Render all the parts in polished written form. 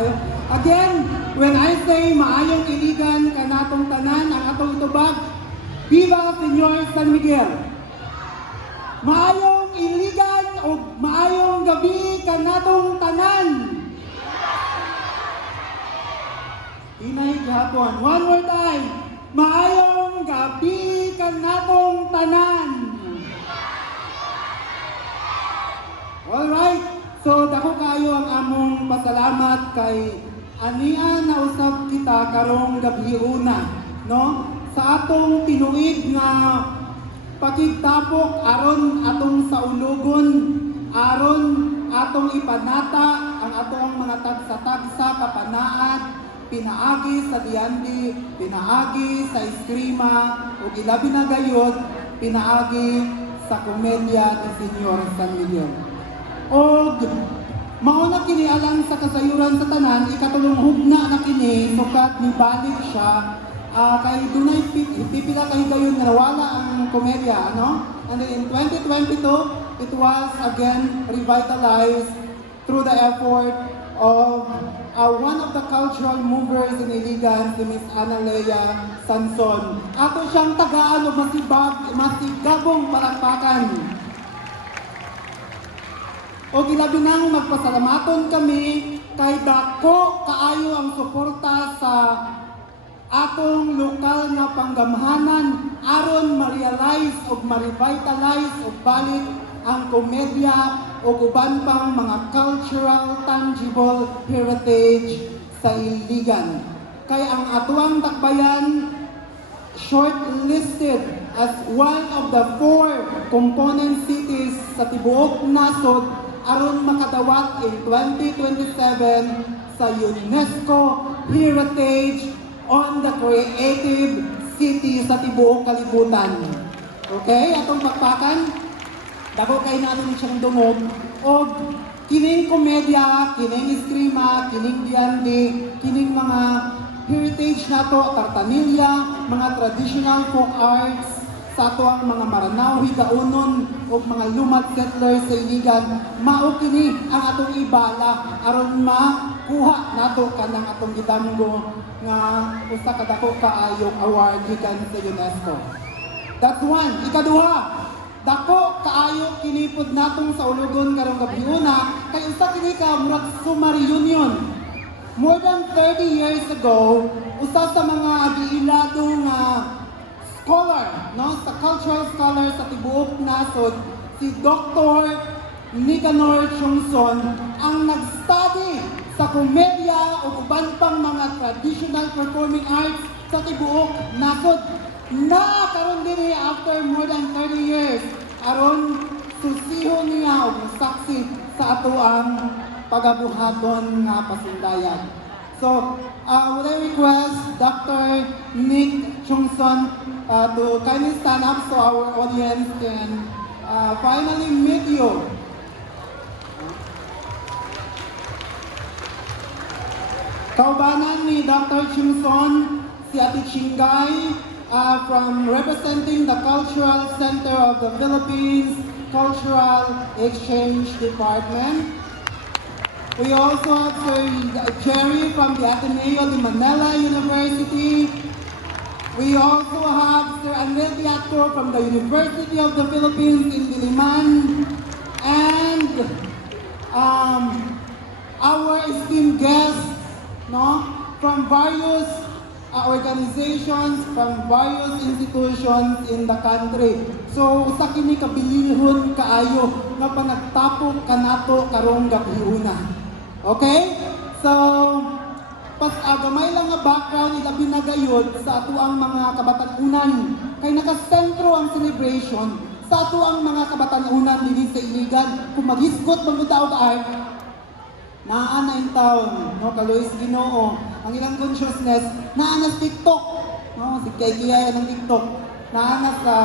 kayo. Again, when I say maayong iligan kanatong tanan ang atong itubag, Viva Señor San Miguel! Maayong iligan o maayong gabi kanatong tanan! Inay gihapon. One more time. Maayong gabi kanatong tanan. Alright. So dako kayo ang among pasalamat kay ania na usab kita karong gabi una, no? Sa atong tinuig nga pakigtapok aron atong saulogon, aron atong ipanata ang atong mga tagsa-tagsa kapanaad, pinaagi sa Diandi, pinaagi sa Eskrima, o ilabi na gayod, pinaagi sa komedya ni Senyor San Miguel. O mauna kini alang sa kasayuran sa tanan, ikatulong hugna na kini, sukat ni balik siya, kay dunay pipila kay gayon nga nawala ang komedya, ano? And then in 2022, it was again revitalized through the effort of one of the cultural movers in Iligan, si Miss Analea Sanson. Ato siyang tagaan o masigabong palakpakan. O gilabi nang magpasalamaton kami kay dako kaayo ang suporta sa atong lokal nga panggamhanan aron ma-realize o ma-revitalize o balik ang komedya o uban pang mga cultural tangible heritage sa Iligan. Kaya ang atuang dakbayan shortlisted as one of the 4 component cities sa tibuok nasod aron makadawat in 2027 sa UNESCO Heritage on the Creative City sa tibuok kalibutan. Okay, atong pakpakan. Dako kay natin siyang dungog o kining komedya, kining Eskrima, kining Diandi, kining mga heritage nato, Tartanilla, mga traditional folk arts sa ato ang mga Maranao, Higaunon o mga lumad settlers sa Iligan, mao kini ang atong ibala aron makuha nato kanang atong gidamgo nga usa ka dako kaayong award gikan sa UNESCO. That's one. Ikaduha, dako kaayo kinipod natong sa ulugon karong gabi una kay usa kini ka murag summa reunion. More than 30 years ago, usa sa mga giilado nga scholar, no, sa cultural scholar sa tibuok nasod, si Dr. Nicanor Chungson ang nag-study sa komedya o uban pang mga traditional performing arts sa tibuok nasod. Na karon dinhi after more than 30 years aron susihon niya og saksi sa ato ang pagabuhaton nga pasundayan. So, would I request Dr. Nick Chungson to kindly stand up so our audience can finally meet you. Kaubanan ni Dr. Chungson, si Ate Chingay, from representing the Cultural Center of the Philippines Cultural Exchange Department. We also have Sir Jerry from the Ateneo de Manila University. We also have Sir Andres Piatro from the University of the Philippines in Diliman. And our esteemed guests, no, from various organizations, from various institutions in the country. So, usa kini kabilihon kaayo nga panagtapok kanato karong gabi una. Okay? So, gamay lang nga background ilabi na gayud sa ato ang mga kabatan-unan kay nakasentro ang celebration sa ato ang mga kabatan-unan dinhi sa Iligan. Kung maghisgot man og art, naa na in town, no, Kalois Ginoo, ang ilang consciousness naa na sa TikTok, no, si Kaya ng TikTok, naa na sa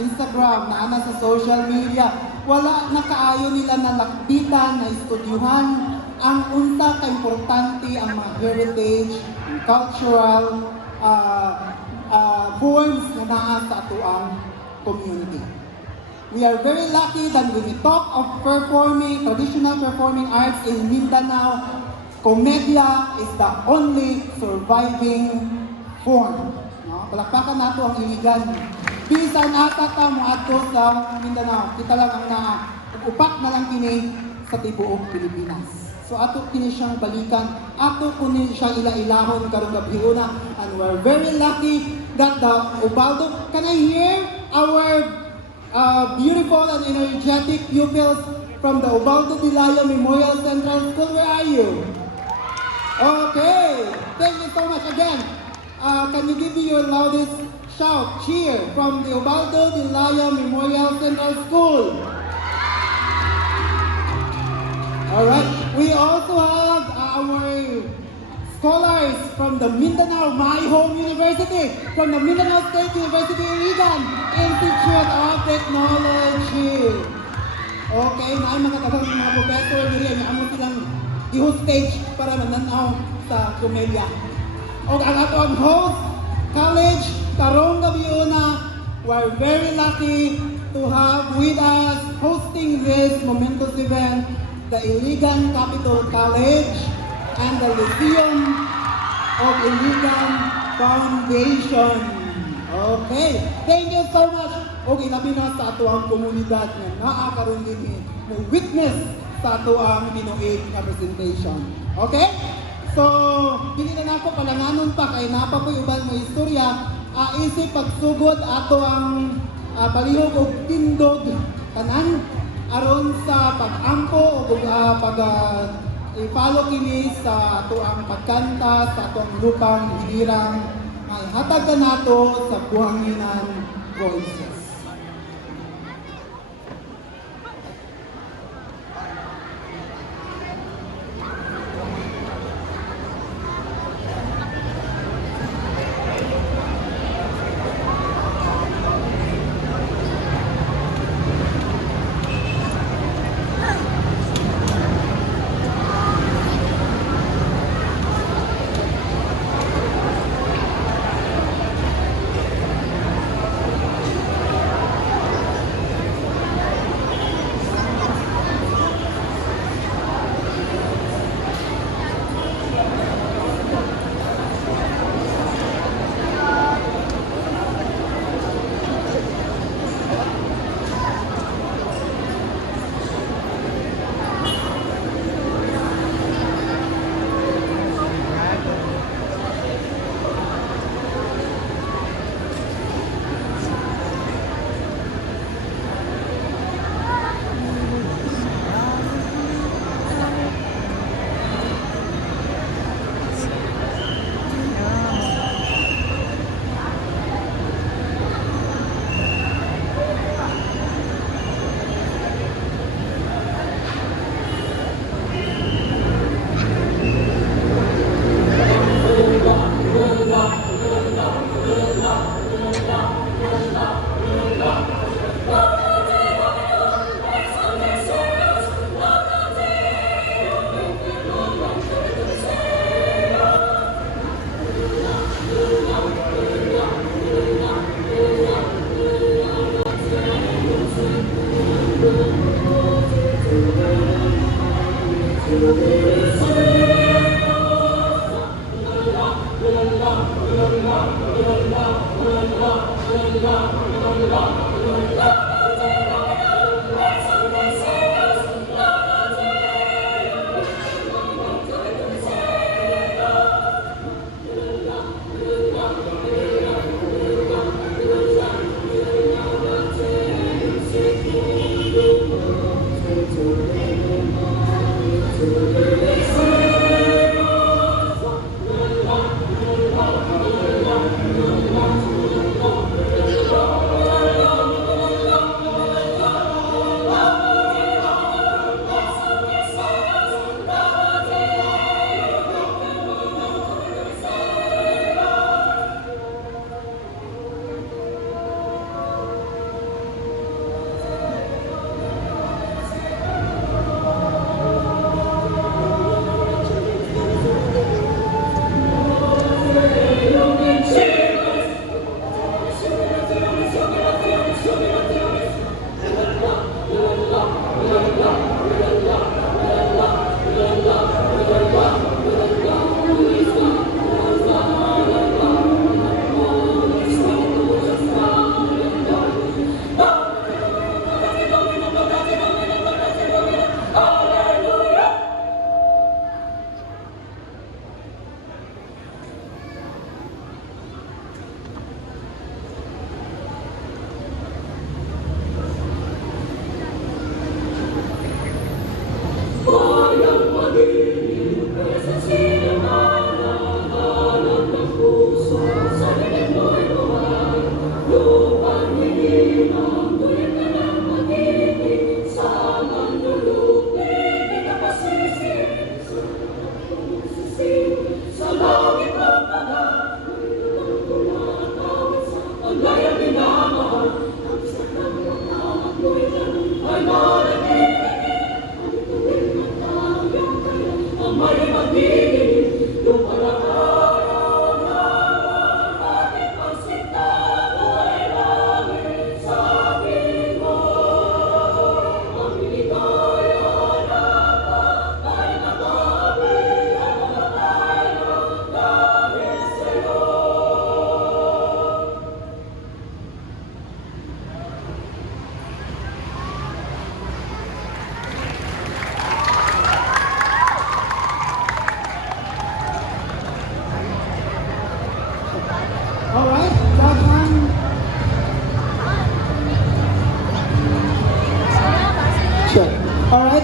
Instagram, naa na sa social media. Wala na kaayo nila na lakbitan, na estudyuhan ang unta ka importante ang mga heritage, cultural forms na naa sa ato ang community. We are very lucky that when we talk of traditional performing arts in Mindanao, Komedya is the only surviving form. No? Palakpakan nato ang iligan. Bisan ata ta mo ato sa Mindanao, kita lang ang upak na lang kini sa tibuok Pilipinas. So ato kini siyang balikan, ato kini siyang ila-ilahon karong gabiuna, and we're very lucky that the Ubaldo, can I hear our beautiful and energetic pupils from the Ubaldo Dilayo Memorial Central School? Where are you? Okay, thank you so much again. Can you give me your loudest shout, cheer from the Ubaldo Dilayo Memorial Central School? Alright, we also have our scholars from the Mindanao, my home university, from the Mindanao State University Iligan Institute of Technology. Okay, na mga tagang mga professor nila, naamo silang i-hostage para mananaw sa komedya. O ang ato ang host, College Tarong Gabiuna, we're very lucky to have with us hosting this momentous event, the Iligan Capital College and the Lyceum of Iligan Foundation. Okay, thank you so much. Okay, labi na sa ato ang komunidad na naakaroon din mo witness sa ato ang binuig na presentation. Okay? So, hindi na ako palanganon pa kay napa po ubal mo istorya. Isip pagsugod ato ang palihog og tindog tanan aron sa pag-ampo o i-follow kini sa ato ang pagkanta sa ato ang lupang hilirang ay hatag na nato sa buhanginan voices.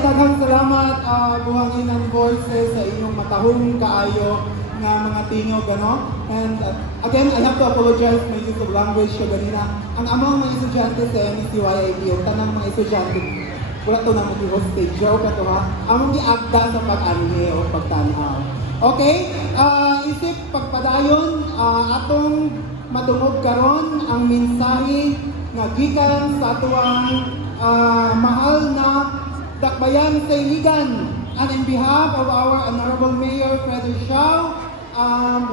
daghang salamat buhangin ang voices sa inyong matahong kaayo nga mga tingog ano. And again, I have to apologize my use of language siya ganina. Ang among mga estudyante sa MCYIT, o tanang mga estudyante, wala to na mag-hostage. Joke ka to ha. Among giagda sa pag-anhe o pagtanaw. Okay? Isip pagpadayon, atong matungod karon ang mensahe nga gikan sa atuang mahal na dakbayan sa Iligan. And in behalf of our Honorable Mayor Frederick Shaw,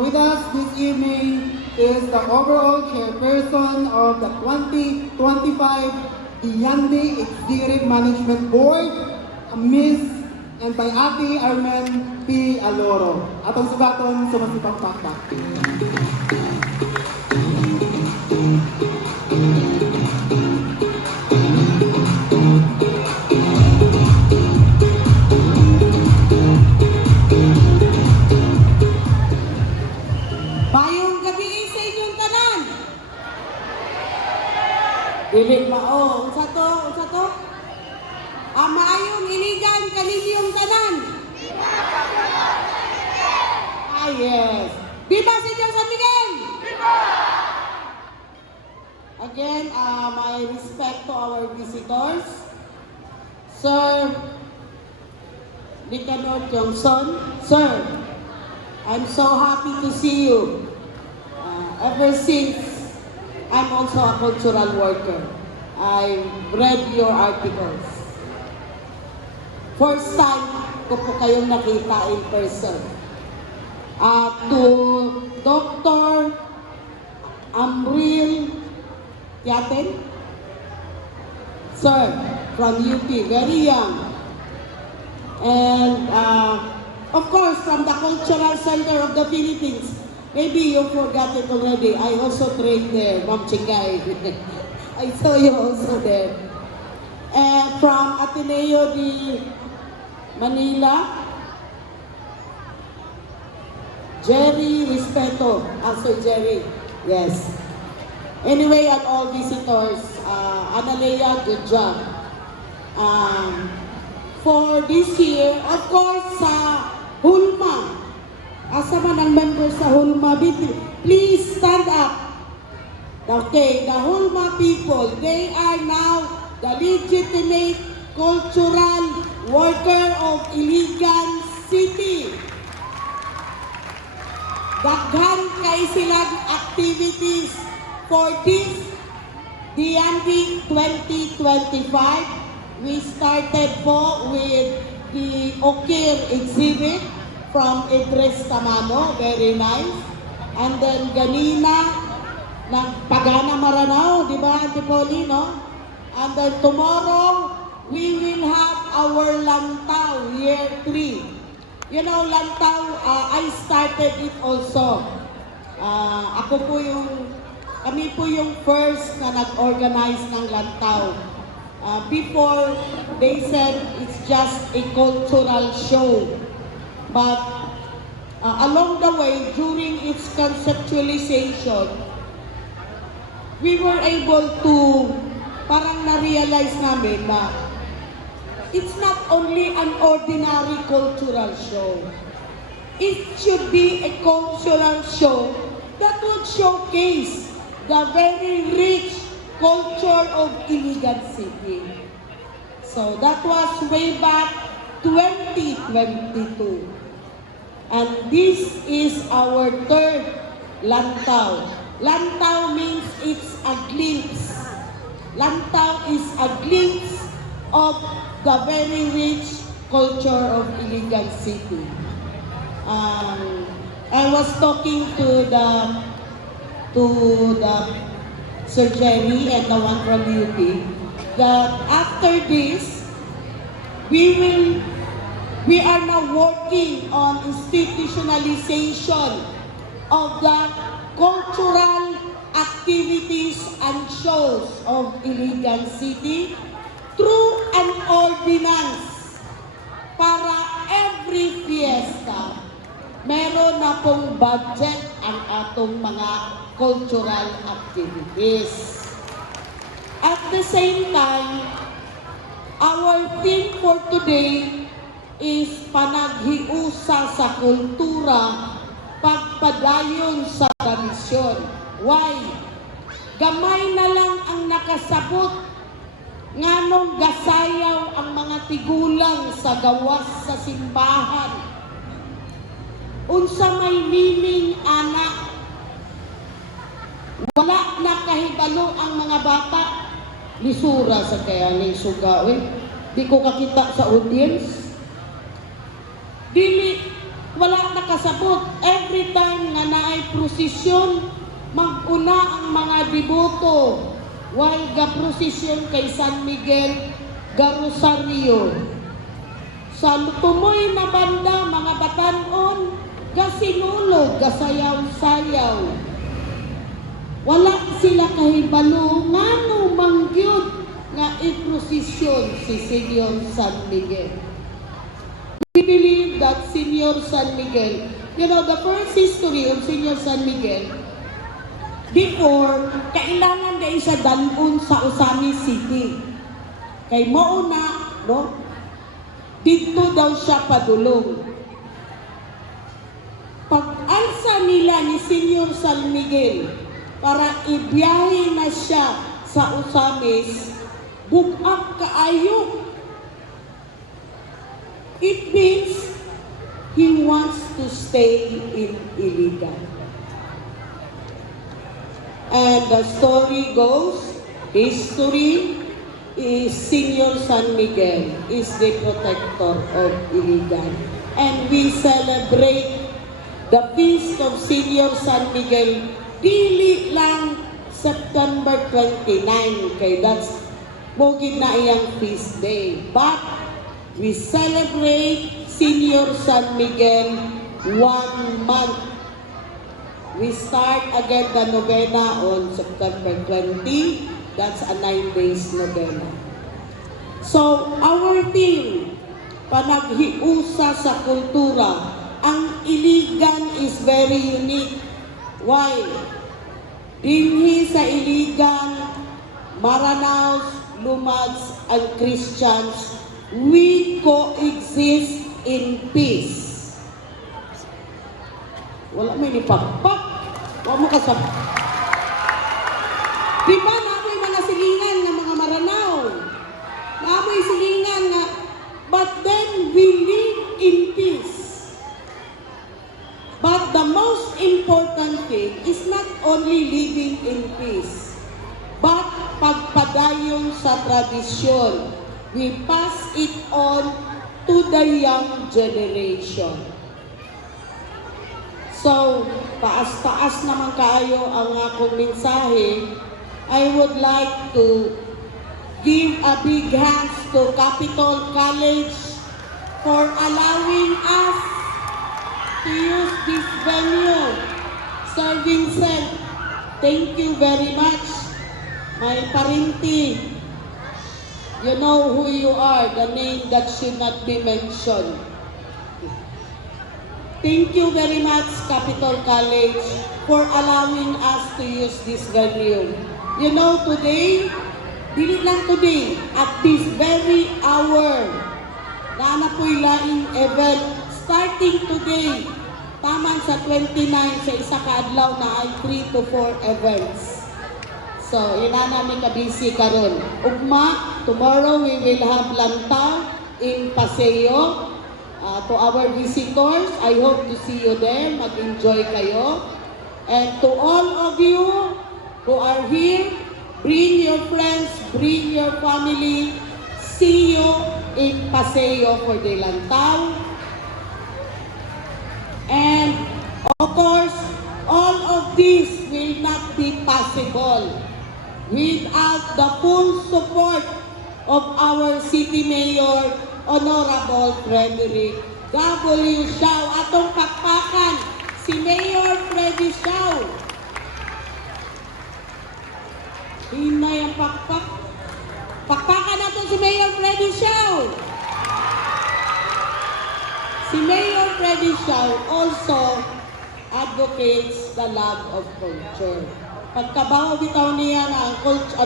with us this evening is the overall chairperson of the 2025 Iyandi Executive Management Board, Ms. and by Ate Armen P. Aloro. Atong sugaton, sumasipang pakpak. Mayong gabi sa inyong tanan. Dili mao, unsa to? Maayong iligan kaninyong tanan. Yes. Viva si Dios San Miguel! Again, my respect to our visitors. Sir Nicanor Johnson, Sir, I'm so happy to see you. Ever since I'm also a cultural worker, I read your articles. First time ko po kayong nakita in person. To Dr. Amril Yaten, Sir, from UP, very young. And of course, from the Cultural Center of the Philippines. Maybe you forgot it already. I also trained there, Ma'am Chingay. I saw you also there. And from Ateneo de Manila, Jerry Respeto. Also Jerry, yes. Anyway, at all visitors, Analea, good job. For this year, of course, Hulma. Asa man ang members sa Hulma? Please stand up. Okay, the Hulma people, they are now the legitimate cultural worker of Iligan City. Daghan kay silang activities for this DMV 2025. We started po with the Okir exhibit from Idris Tamamo, very nice. And then ganina, nagpagana Maranao, di ba, Auntie Polly, no? And then tomorrow, we will have our Lantaw, year 3. You know, Lantaw, I started it also. Kami po yung first na nag-organize ng Lantaw. Before, they said it's just a cultural show. But along the way, during its conceptualization, we were able to, parang na-realize namin na it's not only an ordinary cultural show. It should be a cultural show that would showcase the very rich culture of Iligan City. So that was way back 2022. And this is our third Lantaw. Lantaw means it's a glimpse. Lantaw is a glimpse of the very rich culture of Iligan City. I was talking to the Sir Jerry and the one from UP that after this, we are now working on institutionalization of the cultural activities and shows of Iligan City through an ordinance para every fiesta meron na pong budget ang atong mga cultural activities. At the same time, Our theme for today is panaghiusa sa kultura, pagpadayon sa tradisyon. Why? Gamay na lang ang nakasabot, nganong gasayaw ang mga tigulang sa gawas sa simbahan. Unsa may meaning, anak? Wala na kahibalo ang mga bata. Lisura sa kaya ni suga. Di ko kakita sa audience. Dili, wala na kasabot. Every time nga naay prosesyon, mag-una ang mga deboto. While ga-prosesyon kay San Miguel, ga-Rosario. Sa tumoy na banda, mga batanon, gasinulog, gasayaw-sayaw. Wala sila kahibalo ngano mangyud nga i-prosesyon si Senyor San Miguel. We believe that Senyor San Miguel, the first history of Senyor San Miguel, before, kailangan dahil siya dalun sa Osamis City. Kay mauna, no? Dito daw siya padulong. Pag-alsa nila ni Senyor San Miguel para ibiyahe na siya sa Osamis, bugak kaayo. It means he wants to stay in Iligan. And the story goes, history is Senyor San Miguel is the protector of Iligan. And we celebrate the feast of Senyor San Miguel dili lang September 29, kay that's bogid na iyang feast day. But we celebrate Senyor San Miguel 1 month. We start again the novena on September 20. That's a 9 days novena. So, our theme, panaghiusa sa kultura. Ang Iligan is very unique. Why? Dinhi sa Iligan, Maranaos, Lumads, and Christians, we coexist in peace. Wala may nipagpak. Wala mo kasab. Di ba namoy mga silingan ng mga Maranao? Namoy silingan nga, but then we live in peace. But the most important thing is not only living in peace, but pagpadayon sa tradisyon. We pass it on to the young generation. So, taas-taas naman kaayo ang akong mensahe. I would like to give a big hands to Capitol College for allowing us to use this venue. Sir Vincent, thank you very much. My parinti, you know who you are, the name that should not be mentioned. Thank you very much, Capitol College, for allowing us to use this venue. You know, today, dili lang today, at this very hour, na po'y laing event, starting today, taman sa 29 sa isa kaadlaw na ay 3 to 4 events. So, ina namin ka-busy karon. Ugma, tomorrow we will have lantaw in Paseo. To our visitors, I hope to see you there. Mag-enjoy kayo. And to all of you who are here, bring your friends, bring your family. See you in Paseo for the lantaw. And of course, all of this will not be possible without the full support of our City Mayor, Honorable Frederick W. Siao. Atong pakpakan si Mayor Freddy Siao. Hinay ang pakpak. Pakpakan natin si Mayor Freddy Siao. Si Mayor Freddy Siao also advocates the love of culture. Pagkabaho bitaw niya na ang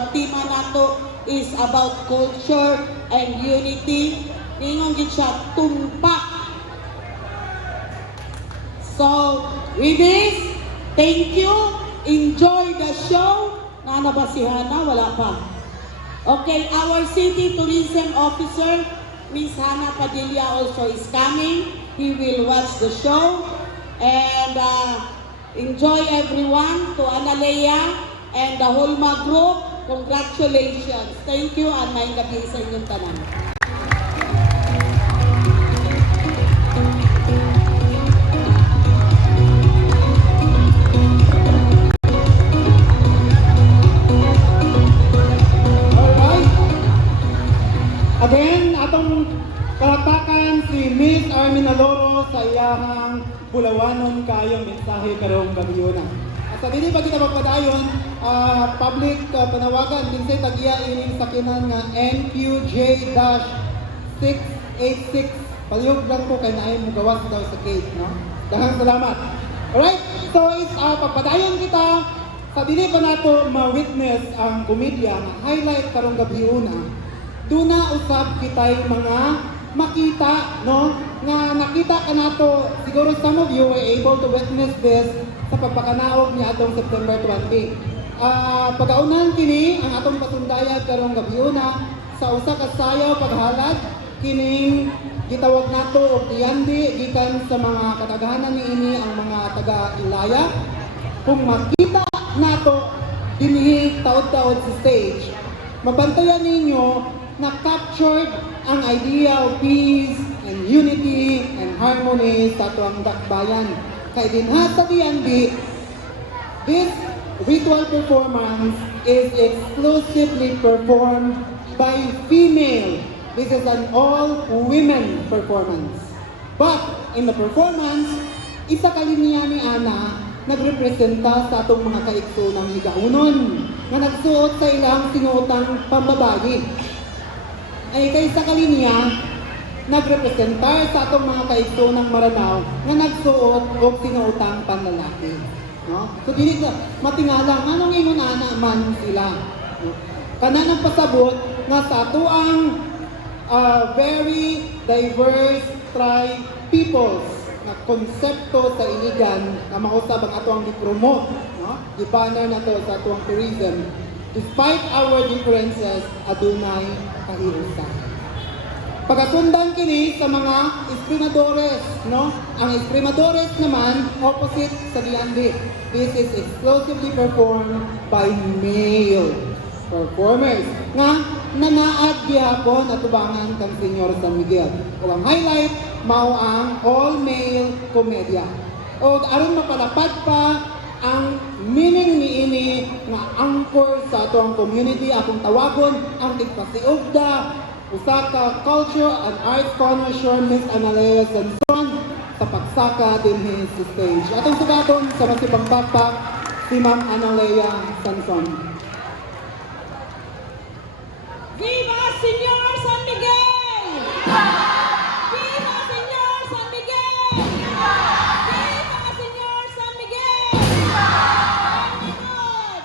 tema nato is about culture and unity. Ningon gid siya tumpak. So, with this, thank you. Enjoy the show. Nana ba si Hana? Wala pa. Okay, our city tourism officer, Miss Hana Padilla, also is coming. He will watch the show. And enjoy everyone to Analea and the Holma Group. Congratulations. Thank you and may gabi sa inyong tanan. Alright. Again, atong palakpakan si Miss Armin Aloro sa iyahang bulawanon kayong mensahe karong gabi na. Sa dili pa kita magpadayon, public panawagan din sa tag-iya ining sakinan nga NQJ-686. Palihog lang ko kay naay mo gawas daw sa case, no? Daghang salamat. Alright, so pagpadayon kita, sa dili pa nato ma-witness ang komedya nga highlight karong gabi una. Duna usab kitay mga makita, no? Nga nakita ka nato, siguro some of you were able to witness this sa pagpakanaog niya atong September 20. Pagaunan kini ang atong pasundayag karong gabi una sa usa ka sayaw paghalad kining gitawag nato og tiyandi gikan sa mga katagahanan niini ang mga taga-Ilaya. Kung makita nato dinhi taod-taod sa stage, mabantayan ninyo na captured ang idea of peace and unity and harmony sa tuwang dakbayan. Kay dinha sa DND, this ritual performance is exclusively performed by female. This is an all-women performance. But in the performance, isa ka linya ni Ana nagrepresenta sa atong mga kaikso ng higaunon na nagsuot sa ilang sinuotang pambabayi. Ay kaysa kalinya, nagrepresentar sa atong mga kaikso ng Maranao nga nagsuot o sinuotang panlalaki. No? So dili ka matingala anong ingon ana man sila. No? Kana nang pasabot nga sa ato ang very diverse tribe peoples na konsepto sa iligan na mausab ang ato ang gi-promote, no? Gi-banner na to sa ato ang tourism. Despite our differences, adunay kahiusa. Pagasundan kini sa mga esprimadores, no? Ang esprimadores naman opposite sa DND. This is exclusively performed by male performers nga nanaad gihapon at tubangan kang Senyor San Miguel. O ang highlight mao ang all-male komedya. O aron mapalapad pa ang meaning niini nga anchor sa ato ang community, akong tawagon ang tigpasiugda usa ka culture and art connoisseur Miss Analea Sanson sa pagsaka dinhi sa stage. Atong sugaton sa masibang bakpak si Ma'am Analea Sanson. Viva Señor San Miguel! Viva Señor San Miguel! Viva Señor San Miguel! Panginoon!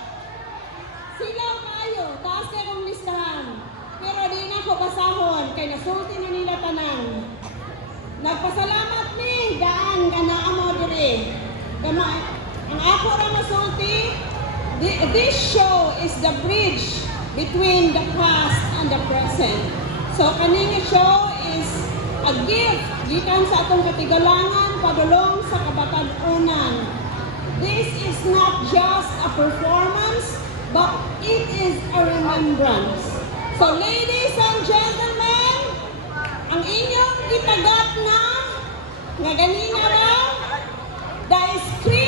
Silaw kayo, taas kayo kong listahan. Pero di na ko basahon, kay nasulti na nila tanan. Nagpasalamat ni daan ganaa mo dire. Ang ako ra masulti, this show is the bridge between the past and the present. So kaning show is a gift gikan sa atong katigalangan padulong sa kabatan-unan. This is not just a performance, but it is a remembrance. So ladies and gentlemen, ang inyong gitagat na nga ganina ra, the script